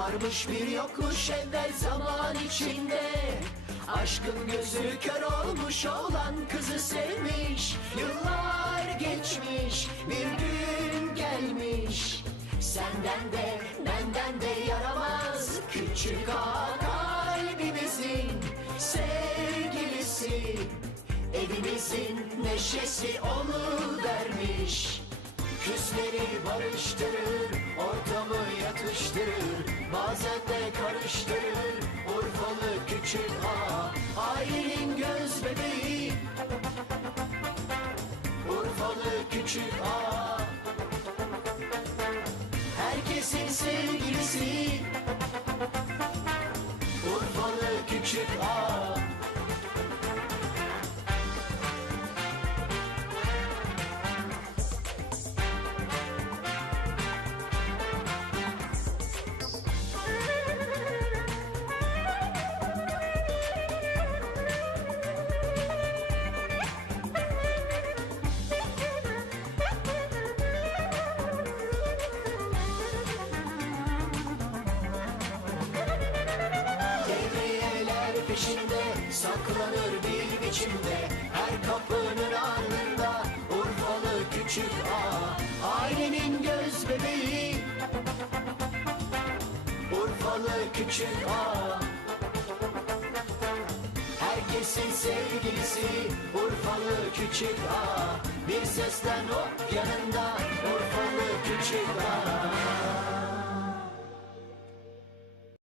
Varmış bir yokmuş evvel zaman içinde. Aşkın gözü kör olmuş olan kızı sevmiş. Yıllar geçmiş bir gün gelmiş. Senden de benden de yaramaz Küçük ağa kalbimizin sevgilisi. Evimizin neşesi onu dermiş Küsleri barıştırır, ortamı Bazen de karıştırır, Urfalı küçük ağa Ailenin göz bebeği. Urfalı küçük ağa Herkesin sevgilisi. Urfalı küçük ağa peşinde saklanır bir biçimde. Her kapının ardında Urfalı küçük ağa Ailenin göz bebeği. Urfalı küçük ağa. Herkesin sevgilisi Urfalı küçük ağa. Bir seslen hop yanında Urfalı küçük ağa